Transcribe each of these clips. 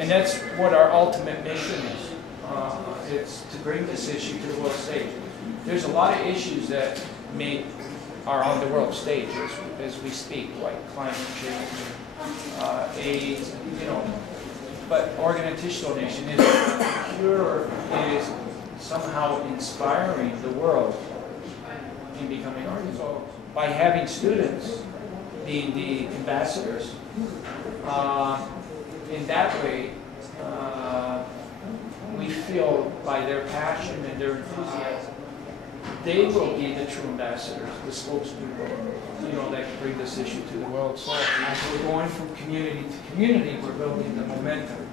And that's what our ultimate mission is. It's to bring this issue to the world stage. There's a lot of issues that are on the world stage as we speak, like climate change, AIDS, but organizational nation is Cure is somehow inspiring the world in becoming organized. So by having students being the ambassadors, in that way, we feel by their passion and their enthusiasm, they will be the true ambassadors, the spokespeople, that can bring this issue to the world. So as we're going from community to community, we're building the momentum.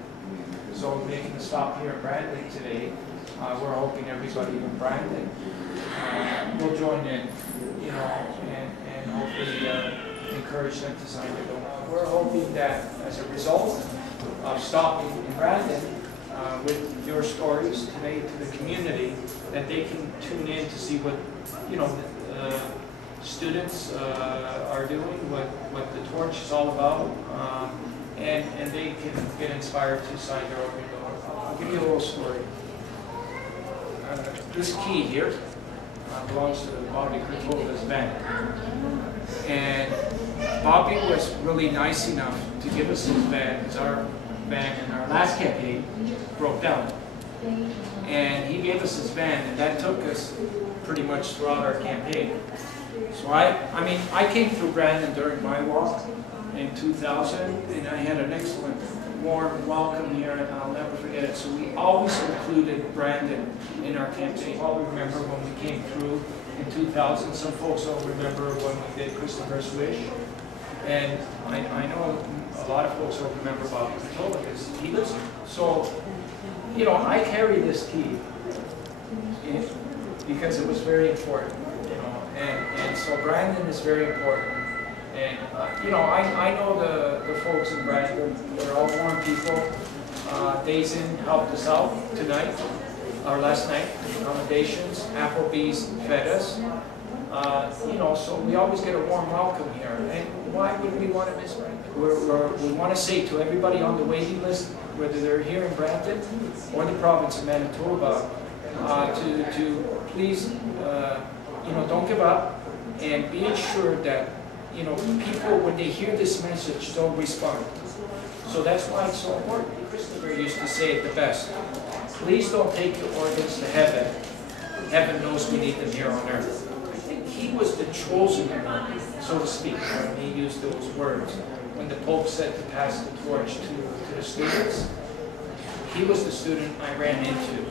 So making a stop here in Brandon today, we're hoping everybody in Brandon will join in, and hopefully encourage them to sign the bill. We're hoping that as a result of stopping in Brandon with your stories today to the community, that they can tune in to see what students are doing, what the torch is all about, and they can get inspired to sign their own bill. I'll give you a little story. This key here belongs to Bobby Kurtola's band. And Bobby was really nice enough to give us his band, because our band in our last campaign broke down. And he gave us his band, and that took us pretty much throughout our campaign. So I came through Brandon during my walk in 2000, and I had an excellent, warm welcome here, and I'll never forget it. So we always included Brandon in our campaign. I'll remember when we came through in 2000. Some folks will remember when we did Christopher's Wish. And I know a lot of folks will remember Bobby Kurtola because he lives here. So, I carry this key because it was very important, and so Brandon is very important. And, I know the folks in Brandon, they're all warm people. Dazen helped us out tonight, or last night, accommodations. Applebee's fed us. So we always get a warm welcome here. And why would we want to miss Brandon? We want to say to everybody on the waiting list, whether they're here in Brandon or the province of Manitoba, to please, don't give up, and be assured that, people, when they hear this message, don't respond. So that's why it's so important. Christopher used to say it the best. Please don't take your organs to heaven. Heaven knows we need them here on earth. I think he was the chosen one, so to speak, when he used those words. When the Pope said to pass the torch to the students, he was the student I ran into.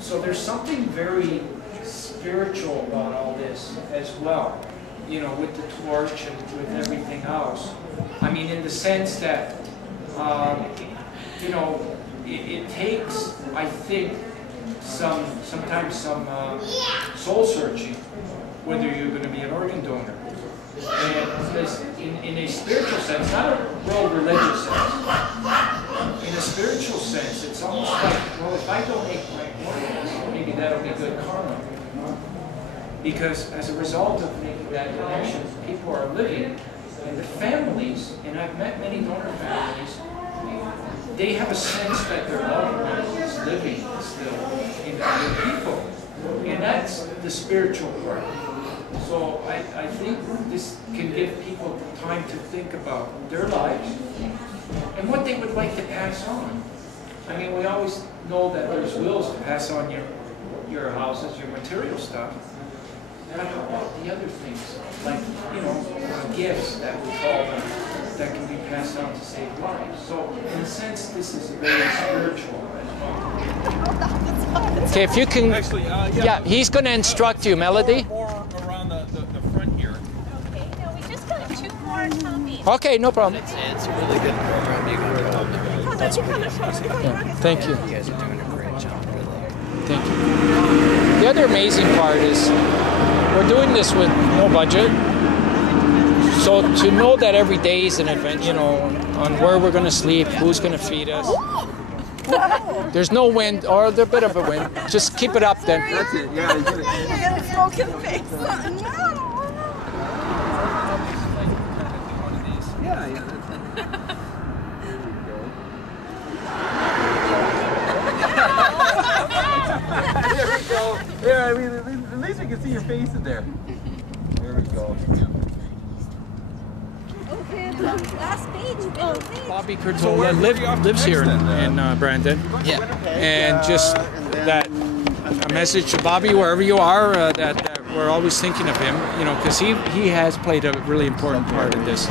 So there's something very spiritual about all this as well, with the torch and with everything else. In the sense that, it takes, I think, sometimes some soul searching, whether you're going to be an organ donor. And in a spiritual sense, not a real religious sense, in a spiritual sense, it's almost like, well, if I donate my organs, maybe that'll be good karma. Because as a result of making that donation, people are living, and the families, and I've met many donor families, they have a sense that their loved one is living still in other people. And that's the spiritual part. So I think this can give people time to think about their lives and what they would like to pass on. We always know that there's wills to pass on your houses, your material stuff. But how about the other things, like, gifts that we call them, that can be passed on to save lives? So, in a sense, this is very spiritual as well. Okay, if you can... Actually, yeah, he's going to instruct you, Melody. More around the front here. Okay, no, we just got 2 more copies. Okay, no problem. It's a really good program. You can Let you come and show us. Yeah, thank you. You guys are doing a great job, really. Thank you. The other amazing part is we're doing this with no budget. So to know that every day is an event, on where we're going to sleep, who's going to feed us. There's no wind, or there's a bit of a wind. Just keep it up then. That's it, yeah. You get a smoke in the face. Yeah, that's it. There you go. Yeah, I mean, at least we can see your face in there. There we go. Last page, middle page. Bobby Curtola lives here in Brandon. Yeah. And just that a message to Bobby wherever you are that we're always thinking of him, you know, because he has played a really important part in this.